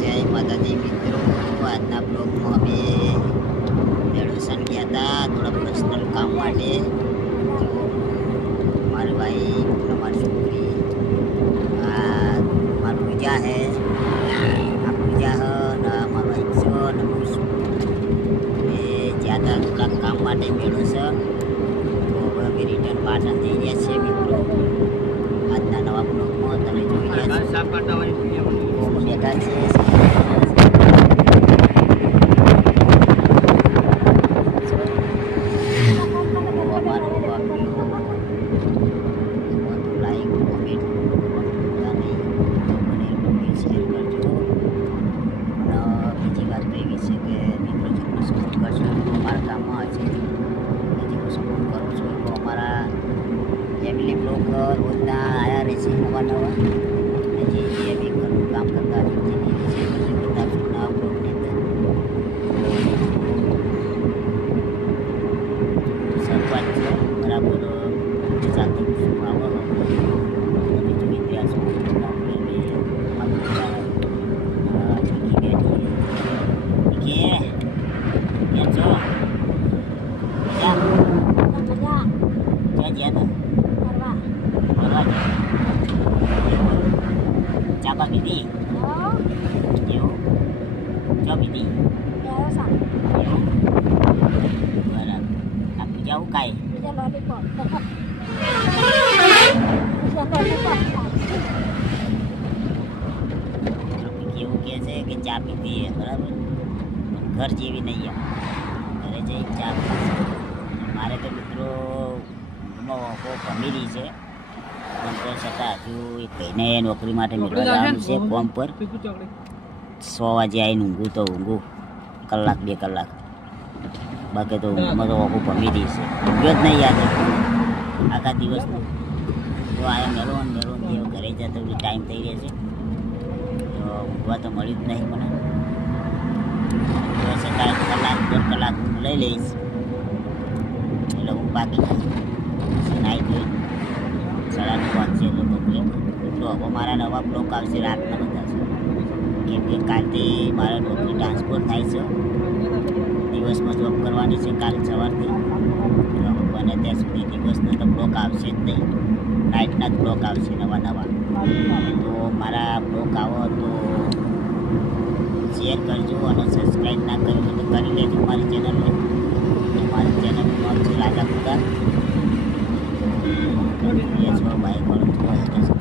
જય માતાજી મિત્રો, આજના બ્લોગમાં અમે મેળવસન ગયા હતા થોડા પર્સનલ કામ માટે. મારા ભાઈ મારી છોકરી આ મારી પૂજા હે, આ પૂજા હ ને મારો ભાઈ છો ને હું છું એ જ્યાં હતા થોડા કામ માટે મેળવસન. તો હવે અમે રિટર્ન પાછા થઈ રહ્યા છીએ મિત્રો. આજના નવા બ્લોગમાં તમે જોઈ રહ્યા છો બેઠા છે. ફેમિલી બ્લોગ રોજના આવ્યા રહે છે નવા નવા, જે બી કામ કરતા બધા નવા બ્લોગની અંદર શરૂઆત છે બરાબર ચાલતું આવો તમે જોઈ રહ્યા છો. કેમ છો? ક્યાં ગયા હતા? ચાબા પીધી એવું? ચો પીધી એવું? બરાબર. આ પૂજા હું કાંઈ કેવું કહે છે કે ચા પીધી બરાબર, ઘર જેવી નહીં એમ. ઘરે જઈ ચા પીધી. મારે તો મિત્રો ફેમિલી છે પણ તે છતાં હજુ એક ભાઈને નોકરી માટે મેળવા જવાનું છે ફોર્મ પર. 100 વાગે આવીને ઊંઘું તો ઊંઘું કલાક 2 કલાક, બાકી તો ઊંઘમાં તો આખું ફેમિલી છે. ઊંઘ્યો જ નહીં યાદ આખા દિવસનું. તો આ મેળવો જેવો ઘરે જતો બી ટાઈમ થઈ રહ્યો છે તો ઊંઘવા તો મળ્યું જ નહીં મને. તો છતાં કલાક 2 કલાક ઊંઘ લઈ લઈશ એટલે હું બાકી પછી નાહી ધોઈ 9:30 વાગશે એટલે મોકલી. તો હવે મારા નવા બ્લોક આવશે રાતના બધા છે, કેમ કે કાલથી મારા નોકરી ટ્રાન્સફર થાય છે. દિવસમાં જોબ કરવાની છે કાલ સવારથી. બને ત્યાં સુધી દિવસનો તો બ્લોક આવશે જ નહીં, નાઇટના જ બ્લોક આવશે નવા નવા. તો મારા બ્લોક આવો તો શેર કરજો અને સબસ્ક્રાઈબ ના કર્યું તો કરી લેજો મારી ચેનલને. મારી ચેનલનું નામ છે રાજા કુદાર. ભાઈ કરો છો